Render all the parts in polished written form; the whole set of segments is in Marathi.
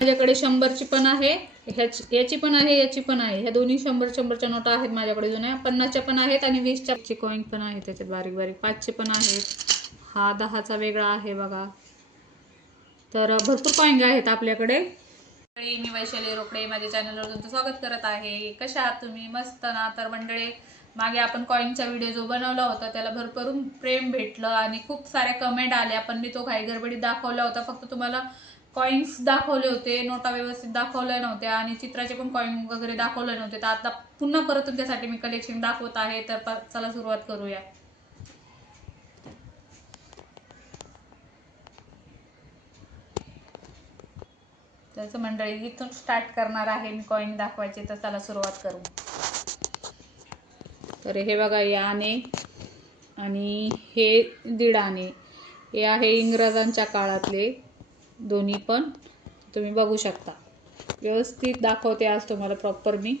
माझ्याकडे 100ची पण आहे, याची पण आहे, याची पण आहे. ह्या दोन्ही 100-100च्या नोटा आहेत माझ्याकडे जुन्या. 50च्या पण आहेत आणि 20च्या कॉईन पण आहेत त्याच्यात बारीक बारीक. 5चे पण आहेत. हा 10चा वेगळा आहे बघा. तर भरपूर कॉईन आहेत आपल्याकडे. मी वैशाली रोकडे माझ्या चॅनलवर तुमचं स्वागत करत आहे. कशा आहात तुम्ही? मस्त ना? तर मंडळी, मागे आपण कॉईनचा व्हिडिओ जो बनवला होता त्याला भरपूर प्रेम भेटलं आणि खूप साऱ्या कमेंट आल्या, पण मी तो घाई गडबडीत दाखवला होता. फक्त तुम्हाला कॉईन्स दाखवले होते, नोटा व्यवस्थित दाखवल्या नव्हत्या आणि चित्राचे पण कॉईन वगैरे दाखवले नव्हते. तर आता पुन्हा परत तुमच्यासाठी मी कलेक्शन दाखवत आहे. तर चला सुरुवात करूया. त्याचं मंडळी इथून स्टार्ट करणार आहे मी कॉईन दाखवायचे. तर चला सुरुवात करू. तर हे बघा, हे आणे आणि हे 1.5 आणे. हे आहे इंग्रजांच्या काळातले दोन्ही पण. तुम्ही बघू शकता, व्यवस्थित दाखवते आज तुम्हाला प्रॉपर मी.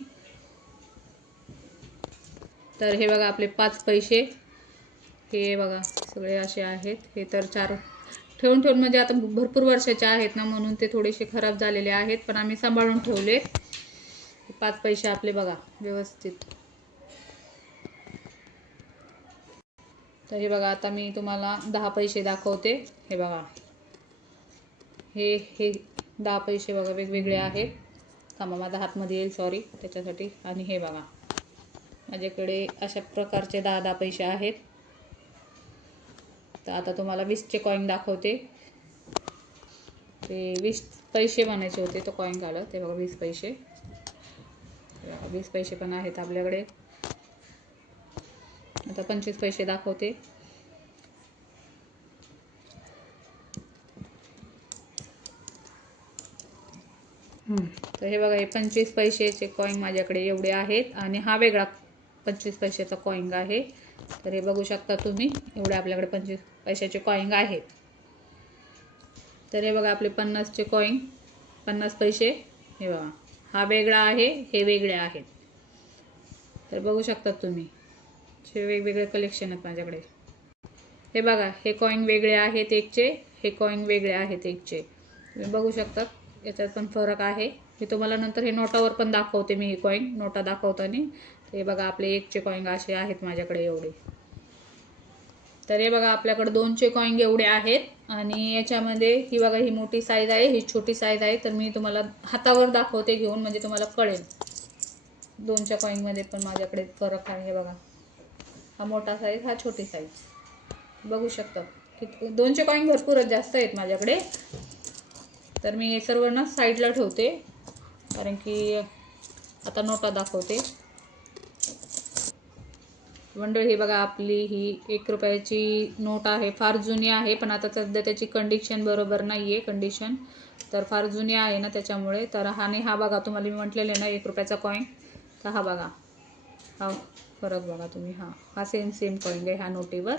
तर हे बघा आपले 5 पैसे. हे बघा सगळे असे आहेत. हे तर 4 ठेवून म्हणजे आता भरपूर वर्षाचे आहेत ना, म्हणून ते थोडेसे खराब झालेले आहेत, पण आम्ही सांभाळून ठेवले. 5 पैसे आपले बघा व्यवस्थित. तर हे बघा, आता मी तुम्हाला 10 पैसे दाखवते. हे बघा, हे 10 पैसे बघा वेगवेगळे आहेत. थांबा, माझा हातमध्ये येईल, सॉरी त्याच्यासाठी. आणि हे बघा माझ्याकडे अशा प्रकारचे 10 पैसे आहेत. तर आता तुम्हाला 20चे कॉईन दाखवते. ते 20 पैसे म्हणायचे होते, तो कॉईन झालं ते बघा 20 पैसे. 20 पैसे पण आहेत आपल्याकडे. आता 25 पैसे दाखवते. तर हे बघा, हे 25 पैशाचे कॉईन माझ्याकडे एवढे आहेत आणि हा वेगळा 25 पैशाचा कॉईन आहे. तर हे बघू शकता तुम्ही, एवढे आपल्याकडे 25 पैशाचे कॉईन आहेत. तर हे बघा आपले 50चे कॉईन, 50 पैसे. हे बघा, हा वेगळा आहे, हे वेगळे आहेत. तर बघू शकता तुम्ही, हे वेगवेगळे कलेक्शन आहेत माझ्याकडे. हे बघा, हे कॉईन वेगळे आहेत एकचे, हे कॉईन वेगळे आहेत एकचे. तुम्ही बघू शकता, याच्यात पण फरक आहे. हे तुम्हाला नंतर हे नोटावर पण दाखवते मी. हे कॉईन नोटा दाखवताना हे बघा आपले 1चे कॉईन असे आहेत माझ्याकडे एवढे. तर हे बघा आपल्याकडे 2चे कॉईन एवढे आहेत आणि याच्यामध्ये ही बघा, ही मोठी साईज आहे, ही छोटी साईज आहे. तर मी तुम्हाला हातावर दाखवते घेऊन, म्हणजे तुम्हाला कळेल. 2च्या कॉईनमध्ये पण माझ्याकडे फरक आहे. हे बघा, हा मोठा साईज, हा छोटी साईज. बघू शकता की 2चे कॉईन भरपूरच जास्त आहेत माझ्याकडे. तर मी हे सर्व ना साईडला ठेवते, कारण की आता नोटा दाखवते. मंडळी हे बघा, आपली ही 1 रुपयाची नोट आहे. फार जुनी आहे, पण आता सध्या त्याची कंडिशन बरोबर नाही आहे. कंडिशन तर फार जुनी आहे ना, त्याच्यामुळे. तर हा बघा, तुम्हाला मी म्हटलेले ना 1 रुपयाचा कॉईन. तर हा बघा, हा फरक बघा तुम्ही. हा सेम कॉईन आहे ह्या नोटीवर.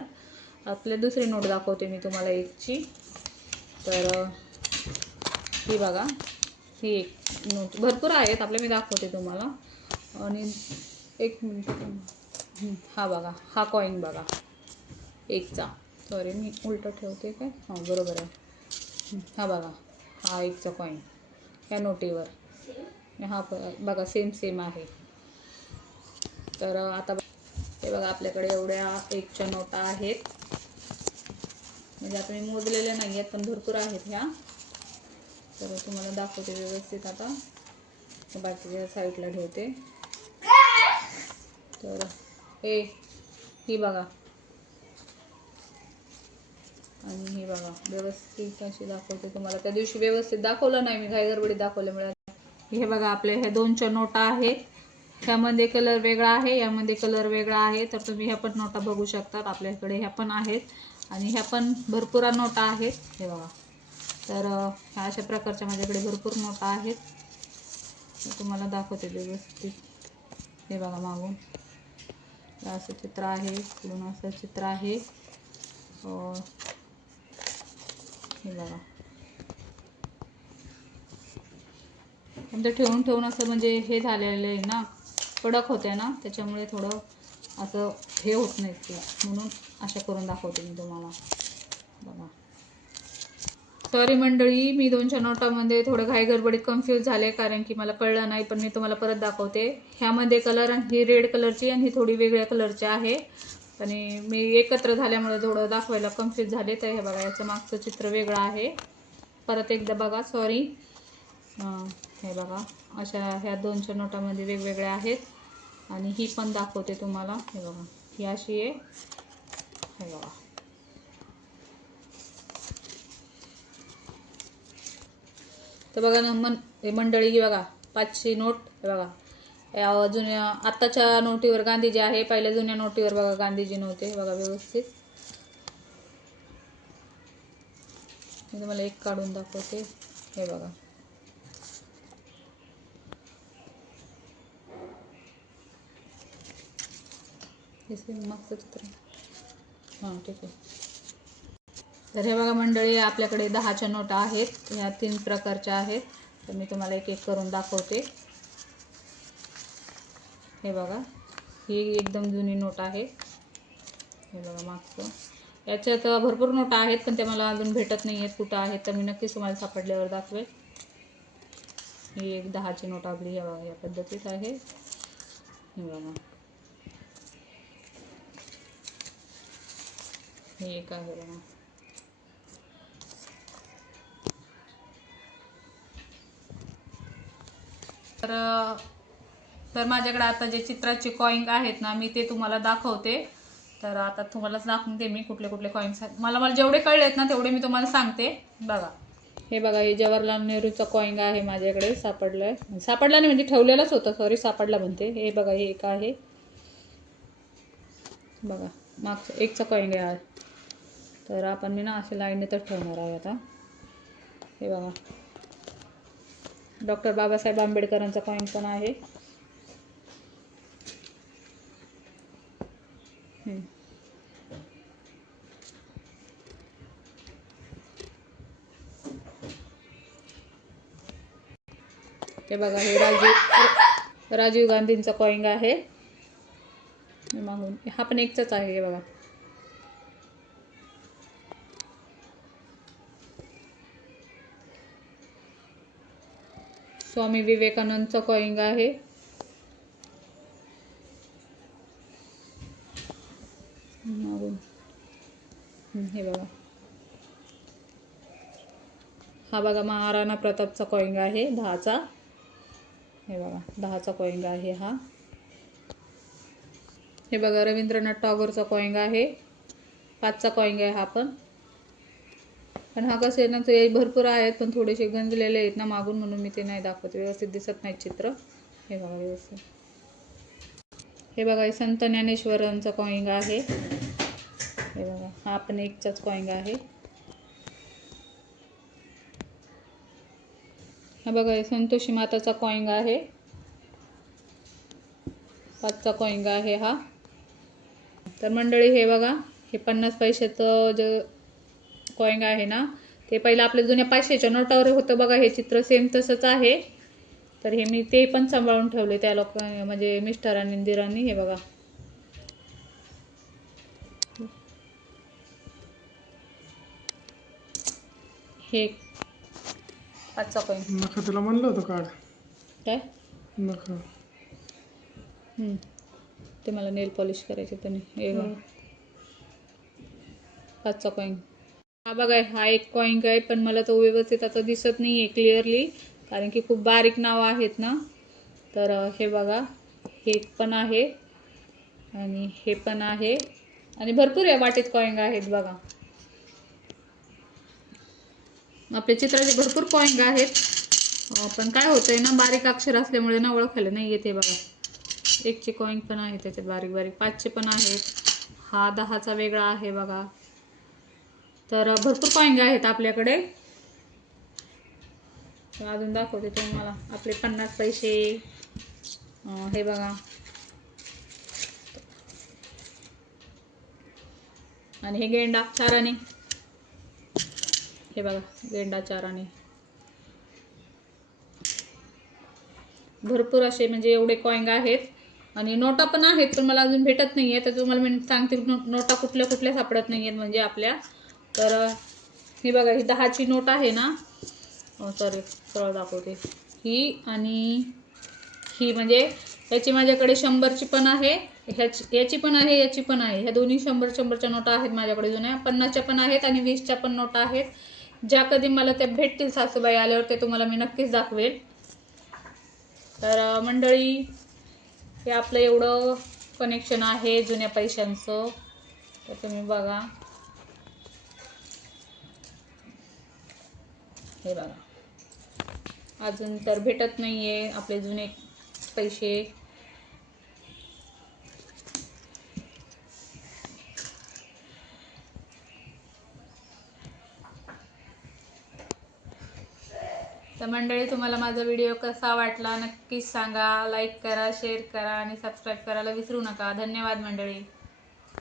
आपल्या दुसरी नोट दाखवते मी तुम्हाला 1ची. तर ही बघा, ही 1 नोट. भरपूर आहेत आपल्या, मी दाखवते तुम्हाला. आणि 1 मिनिट. हा बघा, हा कॉईन बघा 1चा. सॉरी, मी उलटं ठेवते काय? हां, बरोबर आहे. हा बघा, हा 1चा कॉईन ह्या नोटीवर. हा बघा, सेम आहे. तर आता हे बघा, आपल्याकडे एवढ्या 1च्या नोटा आहेत. म्हणजे आता मी मोजलेल्या नाही आहेत, पण भरपूर आहेत ह्या. तर तुम्हाला दाखवते व्यवस्थित. आता बाकीच्या साईडला ठेवते. तर ही बघा, आणि ही बघा व्यवस्थित अशी दाखवते तुम्हाला. त्या दिवशी व्यवस्थित दाखवलं नाही मी, घाई गडबडीत दाखवल्यामुळे. हे बघा, आपल्या ह्या 2च्या नोटा आहेत. ह्यामध्ये कलर वेगळा आहे, यामध्ये कलर वेगळा आहे. तर तुम्ही ह्या पण नोटा बघू शकतात. आपल्याकडे ह्या पण आहेत आणि ह्या पण भरपूर नोटा आहेत. हे बघा, तर ह्या अशा प्रकारच्या माझ्याकडे भरपूर नोटा आहेत. तुम्हाला दाखवते व्यवस्थित. हे बघा, मागून असं चित्र आहे, पुढून असं चित्र आहे. हे बघा, पण ते ठेवून असं म्हणजे हे झालेलं आहे ना, कडक होते ना, त्याच्यामुळे थोडं असं हे होत नाही ते, म्हणून अशा करून दाखवते मी तुम्हाला. बघा, सॉरी मंडळी, मी 2च्या नोटामध्ये थोडं घाई गडबडीत कन्फ्यूज झाले, कारण की मला कळलं नाही. पण मी तुम्हाला परत दाखवते. ह्यामध्ये कलर ही रेड कलरची आणि ही थोडी वेगळ्या कलरची आहे. आणि मी एकत्र झाल्यामुळे थोडं दाखवायला कन्फ्यूज झाले. तर हे बघा, याचं मागचं चित्र वेगळं आहे. परत एकदा बघा, सॉरी. हे बघा, अशा ह्या 2च्या नोटामध्ये वेगवेगळ्या आहेत. आणि ही पण दाखवते तुम्हाला. हे बघा, ही अशी आहे. हे बघा, तर बघा ना मंडळी, ही बघा 5ची नोट. हे बघा, या जुन्या आत्ताच्या नोटीवर गांधीजी आहे, पहिल्या जुन्या नोटीवर बघा गांधीजी नव्हते. बघा व्यवस्थित, मी तुम्हाला एक काढून दाखवते. हे बघा, मागचं चित्र. हां, ठीक आहे. तर हे बघा मंडळी, आपल्याकडे 10च्या नोटा आहेत. ह्या 3 प्रकारच्या आहेत. तर मी तुम्हाला एक एक करून दाखवते. हे बघा, ही एकदम जुनी नोट आहे. हे बघा मागचं. याच्यात भरपूर नोटा आहेत, पण ते मला अजून भेटत नाही आहेत. कुठं आहेत तर मी नक्कीच तुम्हाला सापडल्यावर दाखवेल. ही एक 10ची नोट आपली हे बघा या पद्धतीत आहे. हे बघा, ही एक आहे बघा. तर माझ्याकडे आता जे चित्राचे कॉईन आहेत ना, मी ते तुम्हाला दाखवते. तर आता तुम्हालाच दाखवते मी कुठले कुठले कॉईन्स आहेत. मला जेवढे कळले आहेत ना तेवढे मी तुम्हाला सांगते. बघा, हे बघा, हे जवाहरलाल नेहरूचा कॉईन आहे, माझ्याकडे सापडलाय. सापडला नाही म्हणजे ठेवलेलाच होता, सॉरी, सापडला म्हणते. हे बघा, हे एक आहे. बघा, मागचं 1चा कॉईन आहे. तर आपण मी ना असे लाईनने तर ठेवणार आहे आता. हे बघा, डॉक्टर बाबासाहेब आंबेडकरांचा कॉईन पण आहे. हे बघा, हे राजीव गांधींचा कॉईन आहे. मागून हा पण 1चाच आहे. हे बघा, स्वामी विवेकानंदचा कॉईन आहे. मागून हे बघा, हा बघा महाराणा प्रतापचा कॉईन आहे 10चा. हे बघा, 10चा कॉईन आहे हा. हे बघा, रवींद्रनाथ टागोरचा कॉईन आहे. 5चा कॉईन आहे हा पण हा कसं आहे ना, ते भरपूर आहेत पण थोडेसे गंजलेले आहेत ना मागून, म्हणून मी ते नाही दाखवत. व्यवस्थित दिसत नाही चित्र. हे बघा व्यवस्थित. हे बघा, हे संत ज्ञानेश्वरांचा कॉईन आहे. हे बघा, हा पण 1चाच कॉईन आहे. हा बघा, हे संतोषी माताचा कॉईन आहे. 5चा कॉईन आहे हा. तर मंडळी, हे बघा, हे 50 पैशाचं जे कॉईन आहे ना, ते पहिलं आपल्या जुन्या 500च्या नोटावर होतं बघा. हे चित्र सेम तसंच आहे. तर हे मी ते पण सांभाळून ठेवले त्या लोकांनी, म्हणजे मिस्टरांनी दिरांनी. हे बघा, हे 5चा कॉईन. नका तुला म्हणलं होतं काढ. काय नका. ते मला नेल पॉलिश करायचे तर नाही. हे बघा, 5चा कॉईन. हा बघा, हा एक कॉईन आहे, पण मला तो व्यवस्थित आता दिसत नाही आहे क्लिअरली, कारण की खूप बारीक नाव आहेत ना. तर हे बघा, हे पण आहे आणि हे पण आहे आणि भरपूर या वाटेत कॉईन आहेत. बघा, आपल्या चित्राचे भरपूर कॉईन आहेत, पण काय होतंय ना, बारीक अक्षर असल्यामुळे ना ओळखायला नाही येते. बघा, 1चे कॉईन पण आहे त्याच्यात बारीक बारीक. 5चे पण आहेत. हा 10चा वेगळा आहे बघा. तर भरपूर कॉईन आहेत आपल्याकडे. अजून दाखवते तुम्हाला आपले 50 पैसे. हे बघा, आणि हे गेंडा 4 आणे. हे बघा, गेंडा 4 आणे. भरपूर असे म्हणजे एवढे कॉईन आहेत आणि नोटा पण आहेत, पण मला अजून भेटत नाही आहे. तर तुम्हाला मी सांगते नोटा कुठल्या कुठल्या सापडत नाही आहेत म्हणजे आपल्या. तर ही बघा, ही 10ची नोट आहे ना, सॉरी सरळ दाखवते, ही आणि ही, म्हणजे याची माझ्याकडे 100ची पण आहे, याची पण आहे, याची पण आहे. ह्या दोन्ही 100-100च्या नोटा आहेत माझ्याकडे जुन्या, 50च्या पण आहेत आणि 20च्या पण नोटा आहेत. ज्या कधी मला त्या भेटतील सासूबाई आल्यावर ते तुम्हाला मी नक्कीच दाखवेल. तर मंडळी, हे आपलं एवढं कनेक्शन आहे जुन्या पैशांचं. तर तुम्ही बघा, हे बघा, अजून तर भेटत नाही आहे आपले जुने पैसे. तर मंडळी, तुम्हाला माझा व्हिडिओ कसा वाटला नक्कीच सांगा. लाईक करा, शेअर करा आणि सबस्क्राईब करायला विसरू नका. धन्यवाद मंडळी.